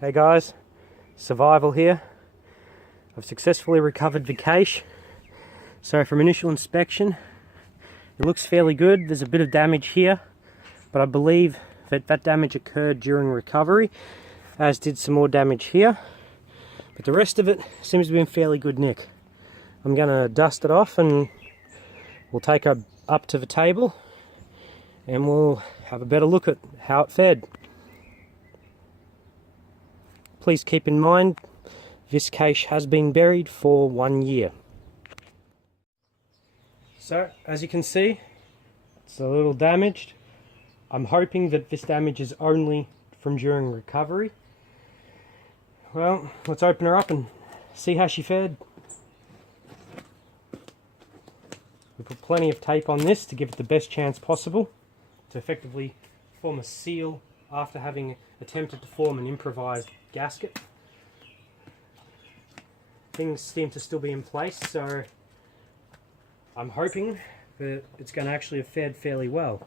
Hey guys, survival here. I've successfully recovered the cache. So from initial inspection, it looks fairly good. There's a bit of damage here, but I believe that damage occurred during recovery, as did some more damage here. But the rest of it seems to be in fairly good nick. I'm going to dust it off and we'll take it up to the table and we'll have a better look at how it fared. Please keep in mind, this cache has been buried for 1 year. So, as you can see, it's a little damaged. I'm hoping that this damage is only from during recovery. Well, let's open her up and see how she fared. We put plenty of tape on this to give it the best chance possible to effectively form a seal after having attempted to form an improvised gasket. Things seem to still be in place, so I'm hoping that it's going to actually have fared fairly well.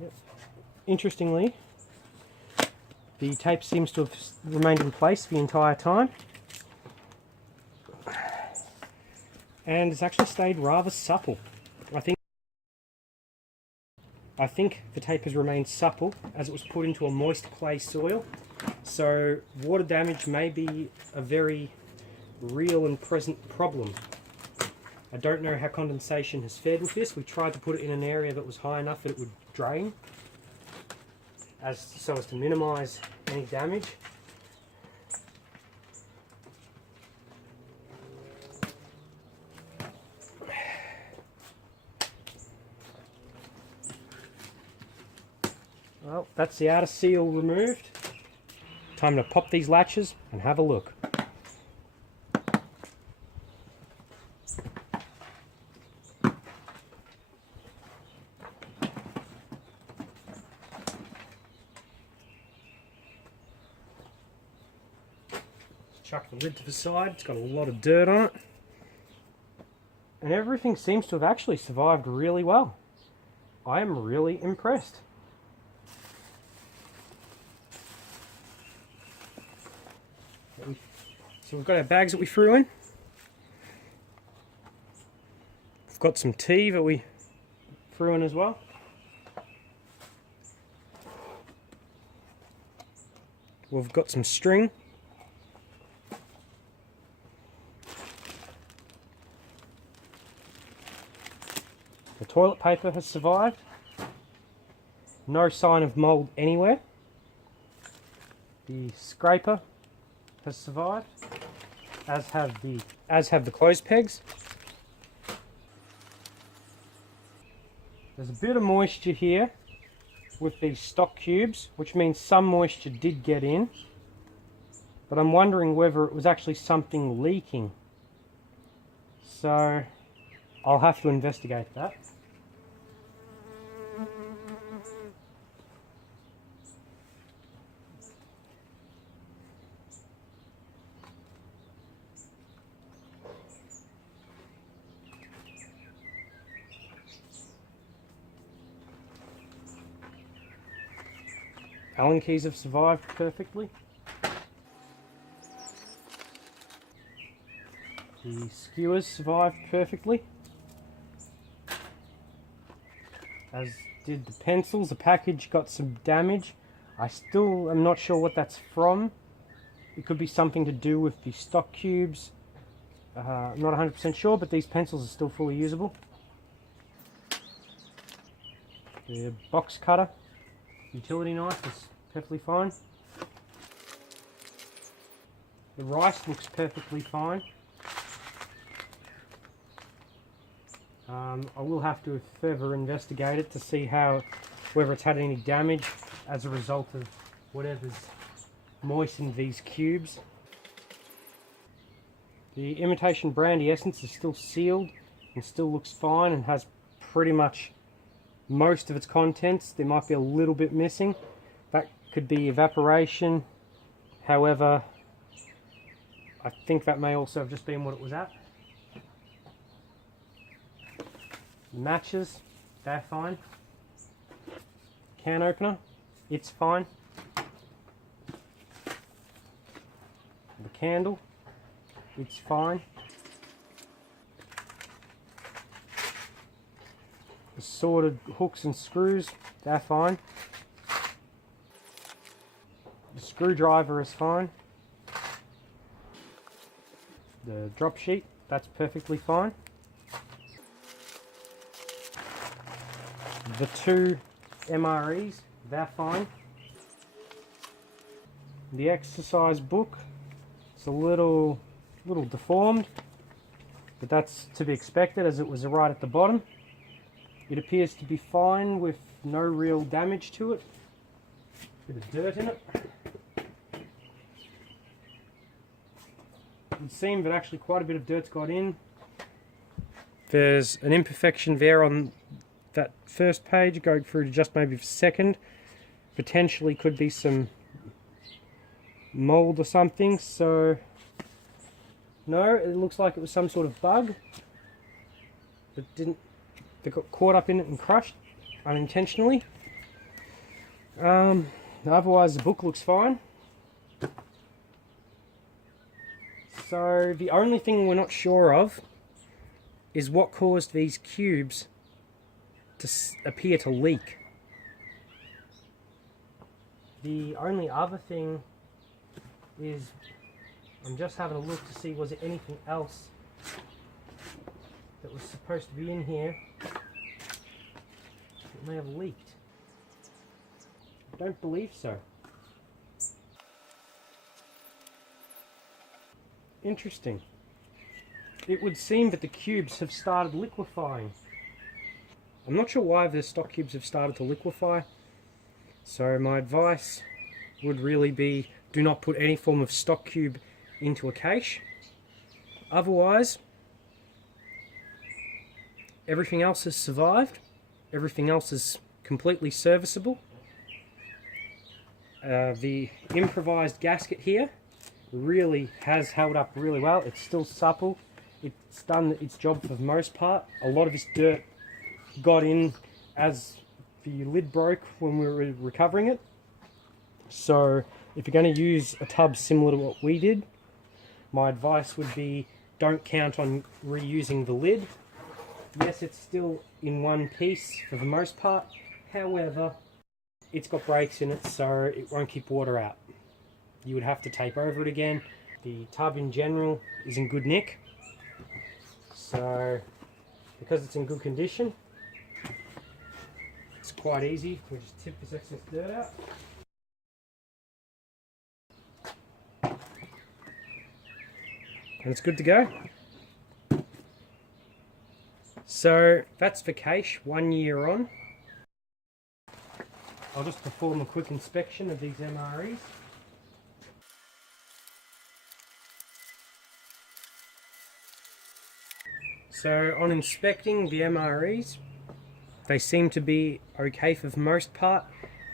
Yep. Interestingly, the tape seems to have remained in place the entire time, and it's actually stayed rather supple. I think the tape has remained supple as it was put into a moist clay soil, so water damage may be a very real and present problem. I don't know how condensation has fared with this. We tried to put it in an area that was high enough that it would drain, so as to minimise any damage. Well, that's the outer seal removed. Time to pop these latches and have a look. Chuck the lid to the side. It's got a lot of dirt on it. And everything seems to have actually survived really well. I am really impressed. So we've got our bags that we threw in. We've got some tea that we threw in as well. We've got some string. The toilet paper has survived. No sign of mould anywhere. The scraper has survived, as have the clothes pegs. There's a bit of moisture here with these stock cubes, which means some moisture did get in, but I'm wondering whether it was actually something leaking. So I'll have to investigate that. Allen keys have survived perfectly. The skewers survived perfectly, as did the pencils. The package got some damage. I still am not sure what that's from. It could be something to do with the stock cubes. I'm not 100% sure, but these pencils are still fully usable. The box cutter utility knife is perfectly fine. The rice looks perfectly fine. I will have to further investigate it to see whether it's had any damage as a result of whatever's moistened these cubes. The imitation brandy essence is still sealed and still looks fine and has pretty much most of its contents. There might be a little bit missing. That could be evaporation. However, I think that may also have just been what it was at. The matches, they're fine. Can opener, it's fine. The candle, it's fine. The sorted hooks and screws, they're fine. The screwdriver is fine. The drop sheet, that's perfectly fine. The two MREs, they're fine. The exercise book, it's a little deformed, but that's to be expected as it was right at the bottom. It appears to be fine with no real damage to it. Bit of dirt in it. It would seem that actually quite a bit of dirt's got in. There's an imperfection there on that first page, going through to just maybe the second. Potentially could be some mold or something, so no, it looks like it was some sort of bug that got caught up in it and crushed unintentionally. Otherwise the book looks fine. So the only thing we're not sure of is what caused these cubes to appear to leak. The only other thing is, I'm just having a look to see was there anything else that was supposed to be in here that may have leaked. I don't believe so. Interesting. It would seem that the cubes have started liquefying. I'm not sure why the stock cubes have started to liquefy, so my advice would really be do not put any form of stock cube into a cache. Otherwise, everything else has survived, everything else is completely serviceable. The improvised gasket here really has held up really well. It's still supple. It's done its job for the most part. A lot of this dirt got in as the lid broke when we were recovering it. So if you're going to use a tub similar to what we did, my advice would be don't count on reusing the lid. Yes, it's still in one piece for the most part. However, it's got breaks in it, so it won't keep water out. You would have to tape over it again. The tub in general is in good nick. So because it's in good condition, it's quite easy. We just tip this excess dirt out. And it's good to go. So that's the cache 1 year on. I'll just perform a quick inspection of these MREs. So on inspecting the MREs, they seem to be okay for the most part.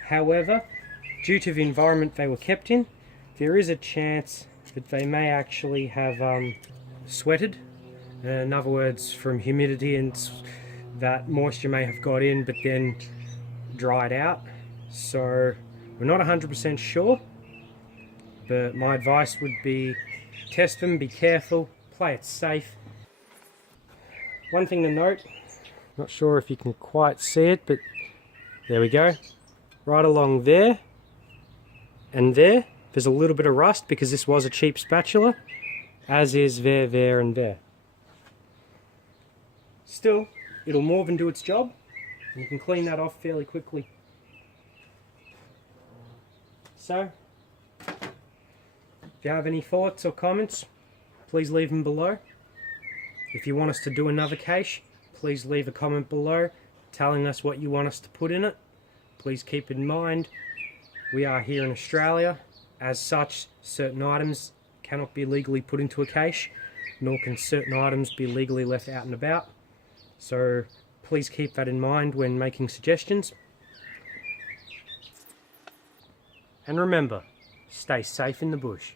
However, due to the environment they were kept in, there is a chance that they may actually have sweated. In other words, from humidity, and that moisture may have got in but then dried out. So we're not 100% sure, but my advice would be test them, be careful, play it safe. One thing to note, not sure if you can quite see it, but there we go. Right along there and there's a little bit of rust because this was a cheap spatula, as is there and there. Still, it'll more than do its job, and you can clean that off fairly quickly. So, if you have any thoughts or comments, please leave them below. If you want us to do another cache, please leave a comment below telling us what you want us to put in it. Please keep in mind, we are here in Australia. As such, certain items cannot be legally put into a cache, nor can certain items be legally left out and about. So please keep that in mind when making suggestions. And remember, stay safe in the bush.